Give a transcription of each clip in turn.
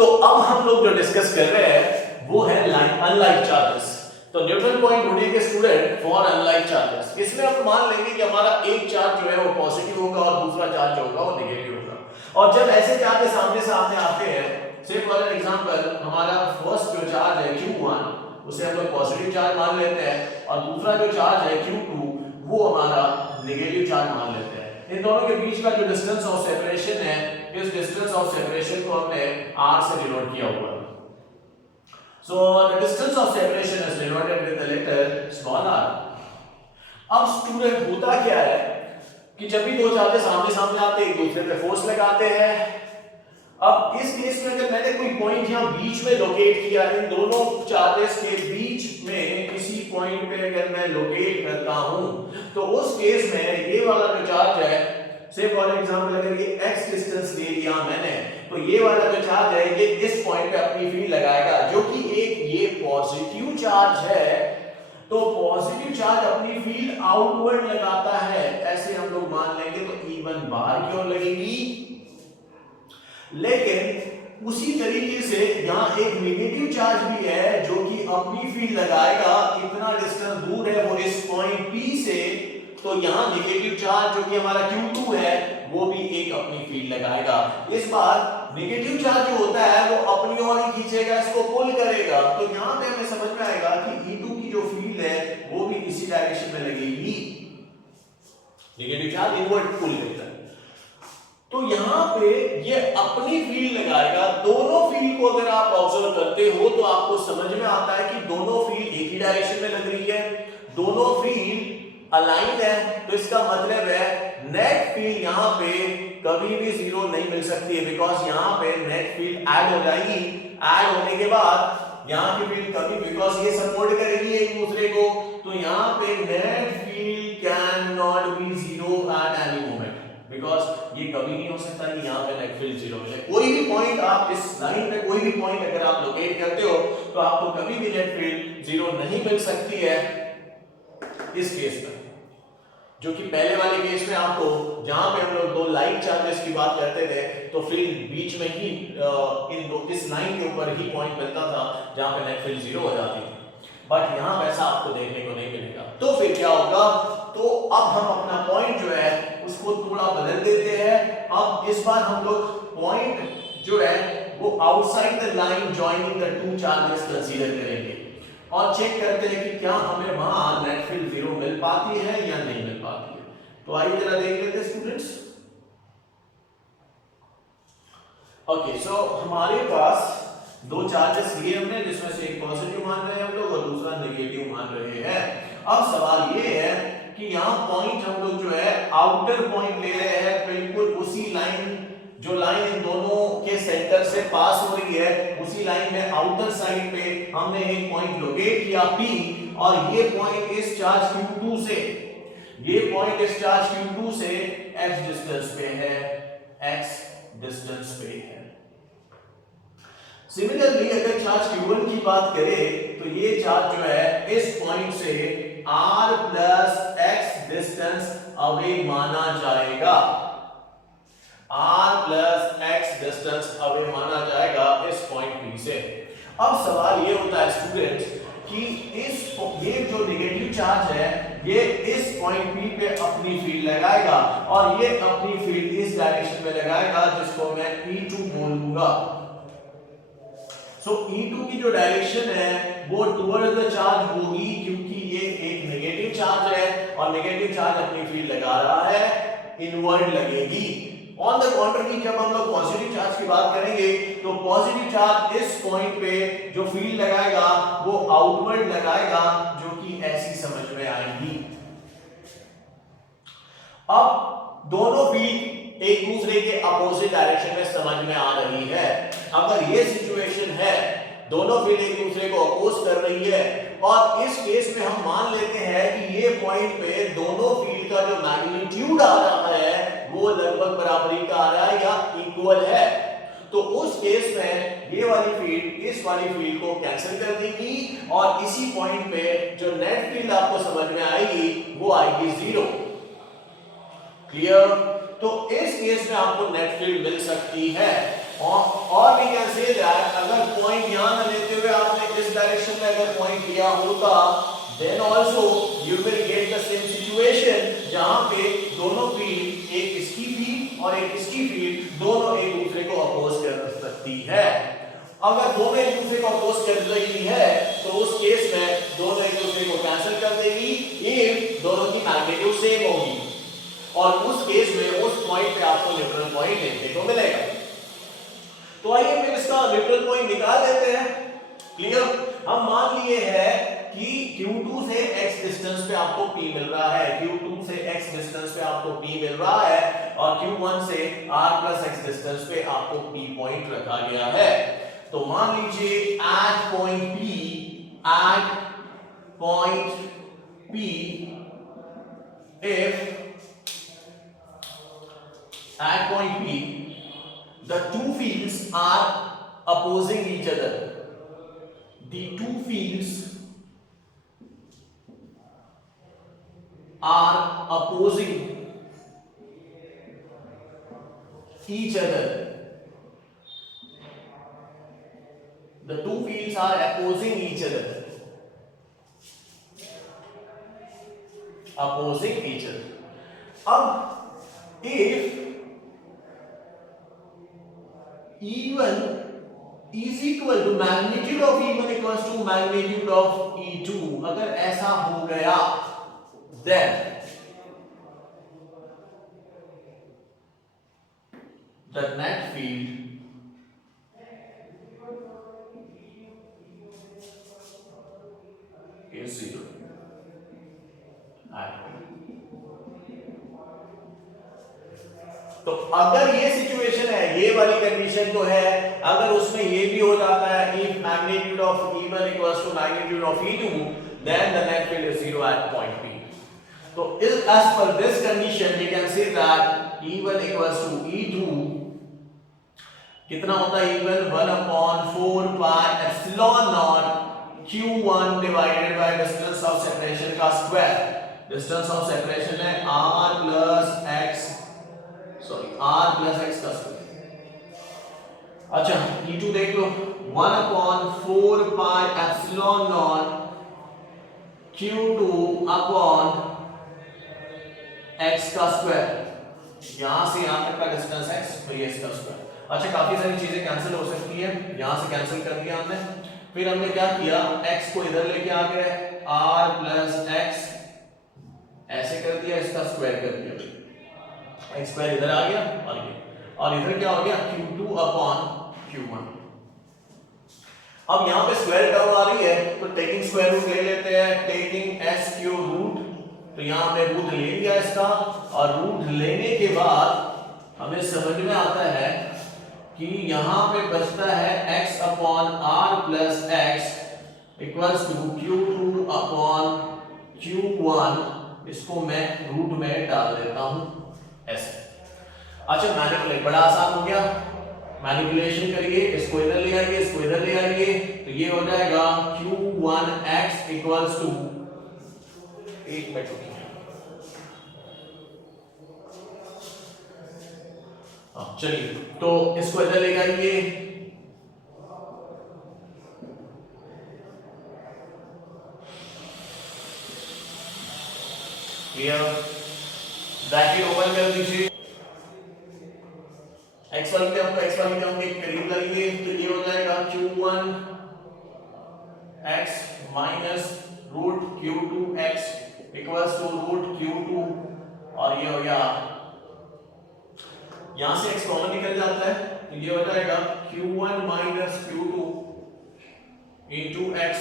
तो अब हम लोग जो डिस्कस कर रहे हैं वो है अनलाइक चार्जेस। तो न्यूट्रल पॉइंट ढूंढेंगे स्टूडेंट फॉर अनलाइक चार्जेस। इसमें हम मान लेंगे कि हमारा एक चार्ज जो है वो पॉजिटिव होगा और दूसरा चार्ज जो होगा वो नेगेटिव होगा। और जब ऐसे चार्ज सामने सामने आते हैं, से फॉर एग्जांपल हमारा फर्स्ट जो चार्ज है Q1 उसे हम लोग पॉजिटिव चार्ज मान लेते हैं और दूसरा जो चार्ज है Q2 वो हमारा नेगेटिव चार्ज मान लेते हैं। इन दोनों के बीच का जो डिस्टेंस ऑफ सेपरेशन है, इस डिस्टेंस ऑफ सेपरेशन को हमने r से डिनोट किया हुआ है। So the distance of separation is denoted with the letter small r. अब स्टूडेंट होता क्या है कि जब भी दो चार्जेस आमने सामने आते हैं एक दूसरे पे फोर्स लगाते हैं। अब इस केस में अगर मैंने कोई पॉइंट यहां बीच में लोकेट किया, इन दोनों चार्जेस के बीच में किसी पॉइंट पे अगर मैं लोकेट करता हूं तो उस केस में ये वाला जो चार्ज है, से फॉर एग्जांपल अगर ये x डिस्टेंस ले लिया मैंने, तो ये वाला जो चार्ज है ये इस पॉइंट पे अपनी फील्ड लगाएगा जो कि एक ये पॉजिटिव चार्ज है। तो पॉजिटिव चार्ज अपनी फील्ड आउटवर्ड लगाता है, ऐसे हम लोग मान लेंगे। तो E1 बाहर की ओर लगेगी, लेकिन उसी तरीके से यहां एक नेगेटिव चार्ज भी है जो कि अपनी फील्ड लगाएगा। इतना डिस्टेंस दूर है वो इस पॉइंट P से, तो यहां नेगेटिव चार्ज जो कि हमारा Q2 है वो भी एक अपनी फील्ड लगाएगा। इस बार नेगेटिव चार्ज जो होता है वो अपनी ओर ही खींचेगा, इसको पुल करेगा। तो यहां पे हमें समझ में आएगा कि E2 की जो फील्ड है वो भी इसी डायरेक्शन में लगेगी। नेगेटिव चार्ज इनवर्ट पुल करता है, तो यहां पे ये अपनी फील्ड लगाएगा। दोनों फील्ड को अगर आप ऑब्जर्व करते हो तो आपको समझ में आता है कि दोनों फील्ड एक ही डायरेक्शन में लग रही है, दोनों फील्ड अलाइंड है। तो इसका मतलब है नेट फील्ड यहां पे कभी भी जीरो नहीं मिल सकती है, बिकॉज यहां पे नेट फील्ड ऐड हो जाएगी। ऐड होने के बाद यहां की फील्ड कभी, बिकॉज ये सपोर्ट करेगी एक दूसरे को, तो यहां पे net field can not be zero at any moment, because ये कभी नहीं हो सकता कि यहां पे नेट फील्ड जीरो मिले। कोई भी पॉइंट आप इस लाइन पे कोई भी पॉइंट अगर आप लोकेट करते हो तो आपको कभी भी नेट फील्ड जीरो नहीं मिल सकती है। इस केस में जो कि पहले वाले केस में आपको जहां पे हम लोग दो लाइक चार्जेस की बात करते थे तो फील्ड बीच में ही इन दो इस लाइन के ऊपर ही पॉइंट मिलता था जहां पे नेट फील्ड जीरो हो जाती थी, बट यहां वैसा आपको देखने को नहीं मिलेगा। तो फिर क्या होगा, तो अब हम अपना पॉइंट जो है उसको थोड़ा बदल देते हैं। अब इस बार हम लोग पॉइंट जो है वो outside the line joining the two charges consider करेंगे और चेक करते हैं कि क्या हमें वहां नेट फील्ड जीरो मिल पाती है या नहीं मिल पाती है। तो आइए जरा देख लेते हैं स्टूडेंट्स। ओके, सो हमारे पास दो चार्जेस लिए हमने, जिसमें से एक पॉजिटिव मान रहे हैं हम लोग और दूसरा नेगेटिव मान रहे हैं। अब सवाल ये है कि यहां पॉइंट हम लोग जो है आउटर पॉइंट ले रहे हैं, बिल्कुल उसी लाइन, जो लाइन इन दोनों के सेंटर से पास हो रही है, उसी लाइन में आउटर साइड पे हमने एक पॉइंट लोकेट किया P, और ये पॉइंट इस चार्ज Q2 से, ये पॉइंट इस चार्ज Q2 से x डिस्टेंस पे है, x डिस्टेंस पे है। सिमिलरली अगर चार्ज Q1 की बात करें तो ये चार्ज जो है इस पॉइंट से r plus x distance away माना जाएगा, r plus x distance away माना जाएगा इस पॉइंट P से। अब सवाल ये होता है स्टूडेंट्स कि ये जो नेगेटिव चार्ज है ये इस पॉइंट P पे अपनी फील्ड लगाएगा और ये अपनी फील्ड इस डायरेक्शन में लगाएगा जिसको मैं E2 बोलूंगा। सो E2 की जो डायरेक्शन है वो टुवर्ड्स द चार्ज होगी, क्योंकि ये एक नेगेटिव चार्ज है और नेगेटिव चार्ज अपनी फील्ड लगा रहा है, इनवर्ड लगेगी। ऑन द कॉन्ट्ररी जब हम लोग पॉजिटिव चार्ज की बात करेंगे तो पॉजिटिव चार्ज इस पॉइंट पे जो फील्ड लगाएगा वो आउटवर्ड लगाएगा, जो कि ऐसी समझ में आएगी। अब दोनों फील्ड एक दूसरे के अपोजिट डायरेक्शन में समझ में आ रही है। अगर ये सिचुएशन है, दोनों फील्ड एक दूसरे को अपोज कर रही है, और इस केस में हम मान लेते हैं कि ये पॉइंट पे दोनों फील्ड का जो मैग्नीट्यूड आ रहा है वो लगभग बराबरी का आ रहा है या इक्वल है, तो उस केस में ये वाली फील्ड इस वाली फील्ड को कैंसिल कर देगी और इसी पॉइंट पे जो नेट फील्ड आपको समझ में आएगी वो आएगी जीरो। क्लियर? तो इस केस में आपको नेट फील्ड मिल सकती है। और वी कैन से दैट अगर पॉइंट यहां न लेते हुए आपने इस डायरेक्शन में अगर पॉइंट लिया होता, then also you will get the same situation जहां पे दोनों फील्ड, एक इसकी फील्ड और एक इसकी फील्ड, दोनों एक दूसरे को अपोज कर सकती है। अगर दोनों एक दूसरे को अपोज कर रही है तो उस केस में दोनों एक दूसरे को कैंसिल कर देगी इफ दोनों की मैग्नीट्यूड सेम होगी, और उस केस में उस पॉइंट पे आपको न्यूट्रल पॉइंट देखने को मिलेगा। तो आइए फिर इसका न्यूट्रल पॉइंट निकाल देते हैं। क्लियर? हम मान लिए है कि Q2 से x डिस्टेंस पे आपको P मिल रहा है, Q2 से x डिस्टेंस पे आपको P मिल रहा है, और Q1 से R प्लस x डिस्टेंस पे आपको P पॉइंट रखा गया है। तो मान लीजिए at point P, if at point P the two fields are opposing each other, the two fields are opposing each other, the two fields are opposing each other, opposing each other. अब if E1 is equal to magnitude of E1 equals to magnitude of E2, अगर ऐसा हो गया then the net field is 0. तो अगर ये situation है, ये वाली कंडीशन तो है, अगर उसमें ये भी हो जाता है if magnitude of E1 equals to magnitude of E2, then the net field is 0 at point P. So as per this condition we can say that E1 equals to E2 कितना होता है? E1 1/4 pi epsilon naught Q1 divided by distance of separation का square. distance of separation है R plus X का square. अच्छा E2 देख लो 1/4 pi epsilon naught Q2 upon x का square, यहां से यहां तक का डिस्टेंस x तो ये इसका स्क्वायर। अच्छा काफी सारी चीजें कैंसिल हो सकती है, यहां से कैंसिल कर दिया हमने। फिर हमने क्या किया, x को इधर लेके आ गए, r plus x ऐसे कर दिया, इसका स्क्वायर कर दिया, x स्क्वायर इधर आ गया और इधर क्या हो गया Q2 upon Q1। अब यहां पे स्क्वायर टर्म आ रही है तो टेकिंग स्क्वायर रूट ले लेते हैं, टेकिंग s क्यूब रूट, तो यहां हमने रूट ले लिया इसका, और रूट लेने के बाद हमें समझ में आता है कि यहां पे बचता है x upon r plus x equals to Q2 upon Q1, इसको मैं रूट में डाल देता हूं ऐसे। अच्छा मैनिपुलेट बड़ा आसान हो गया, मैनिपुलेशन करिए, इसको इधर ले आइए, इसको इधर ले आइए, तो ये हो जाएगा Q1x इक्वल्स टू, एक मिनट रुकिए, चलिए तो इसको इधर ले आइए, क्लियर, ब्रैकेट ओपन कर दीजिए, x वाली टर्म को x वाली टर्म के करीब लाइए, तो ये हो जाएगा Q1 x minus root Q2 x equals to root Q2, और ये हो गया, यहां से x कॉमन निकल जाता है तो ये हो जाएगा Q1 minus Q2 into x,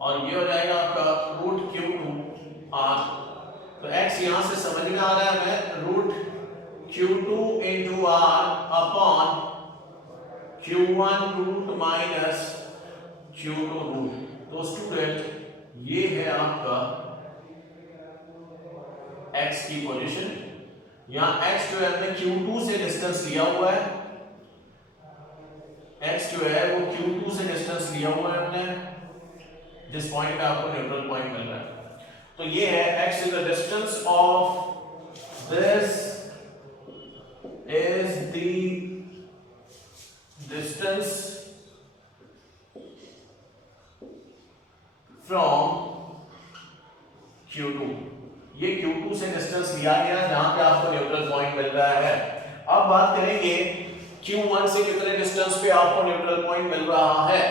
और ये हो जाएगा आपका रूट Q2 r, तो x यहां से समझ में आ रहा है हमें root Q2 into r upon Q1 root minus Q2 root. तो स्टूडेंट ये है आपका x की पोजीशन, यहां x जो है हमने Q2 से डिस्टेंस लिया हुआ है, x जो है वो Q2 से डिस्टेंस लिया हुआ है हमने, जिस पॉइंट पे आपको न्यूट्रल पॉइंट मिल रहा है, तो ये है x is the distance of this is the distance from Q2, ये Q2 से डिस्टेंस लिया गया जहां पे आपको न्यूट्रल पॉइंट मिल रहा है। अब बात करेंगे Q1 से कितने डिस्टेंस पे आपको न्यूट्रल पॉइंट मिल रहा है।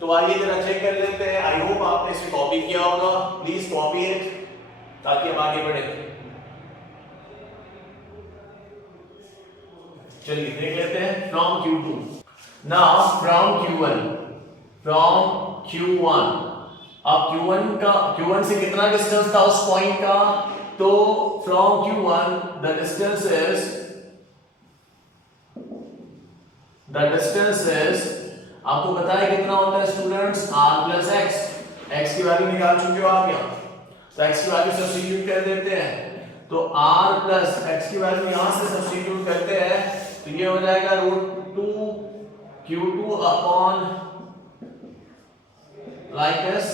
तो आइए जरा चेक कर लेते हैं। आई होप आपने इसे कॉपी किया होगा, प्लीज कॉपी इट ताकि हम आगे बढ़े। चलिए देख लेते हैं from Q2। Now from Q1, अब Q1 से कितना डिस्टेंस था उस पॉइंट का, तो from Q1 the distance is आपको पता है कितना होता है स्टूडेंट्स, r प्लस x की वैल्यू निकाल चुके हो आप यहाँ, तो x की वैल्यू सब्स्टिट्यूट कर देते हैं, तो r प्लस x की वैल्यू यहाँ से सब्स्टिट्यूट करते हैं, तो ये हो जाएगा √2 Q2 upon like this.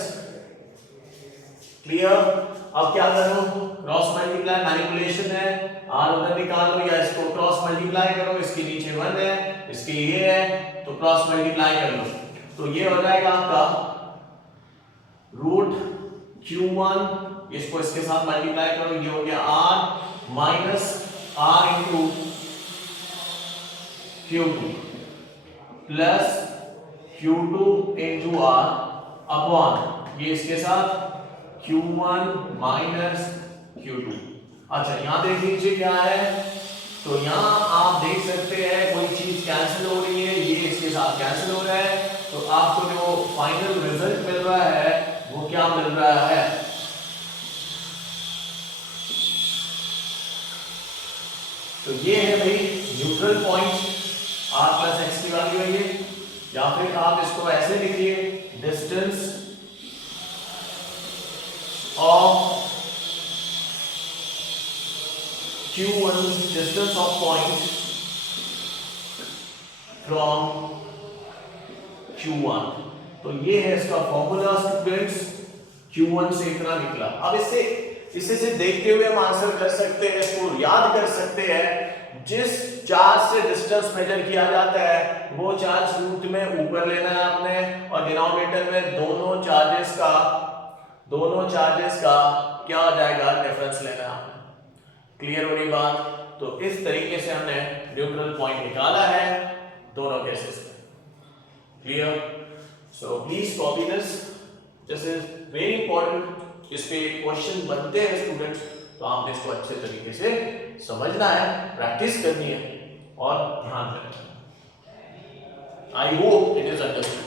Clear. अब क्या करो, क्रॉस मल्टीप्लाई मैनिपुलेशन है, r उधर निकाल लो या इसको क्रॉस मल्टीप्लाई करो, इसके नीचे 1 है, इसके ये है, तो क्रॉस मल्टीप्लाई कर लो, तो ये हो जाएगा आपका √Q1, इसको इसके साथ मल्टीप्लाई करो, ये हो गया r minus r into Q2 plus Q2 into r upon ये इसके साथ Q1 माइनस Q2। अच्छा यहाँ देख लीजिए क्या है, तो यहाँ आप देख सकते हैं कोई चीज कैंसिल हो रही है, ये इसके साथ कैंसिल हो रहा है, तो आपको जो फाइनल रिजल्ट मिल रहा है वो क्या मिल रहा है, तो ये है भाई neutral point, r plus x की वैल्यू है ये, या फिर आप इसको ऐसे लिखिए distance of Q1, distance of point from Q1, तो ये है इसका फॉर्मूला स्टूडेंट्स, Q1 से इतना निकला। अब इसे से देखते हुए हम आंसर कर सकते हैं, इसको याद कर सकते हैं, जिस चार्ज से डिस्टेंस मेजर किया जाता है वो चार्ज रूट में ऊपर लेना है आपने, और डिनोमिनेटर में दोनों चार्जेस का क्या हो जाएगा, डिफरेंस लेना है आपने। क्लियर हो रही बात। तो इस तरीके से हमने न्यूट्रल पॉइंट निकाला है दोनों केसेस में। Clear. So please copy this is very important, इस पे क्वेश्चन बनते हैं स्टूडेंट्स, तो आपने इसको अच्छे तरीके से समझना है, प्रैक्टिस करनी है और ध्यान रखना है। I hope it is understood.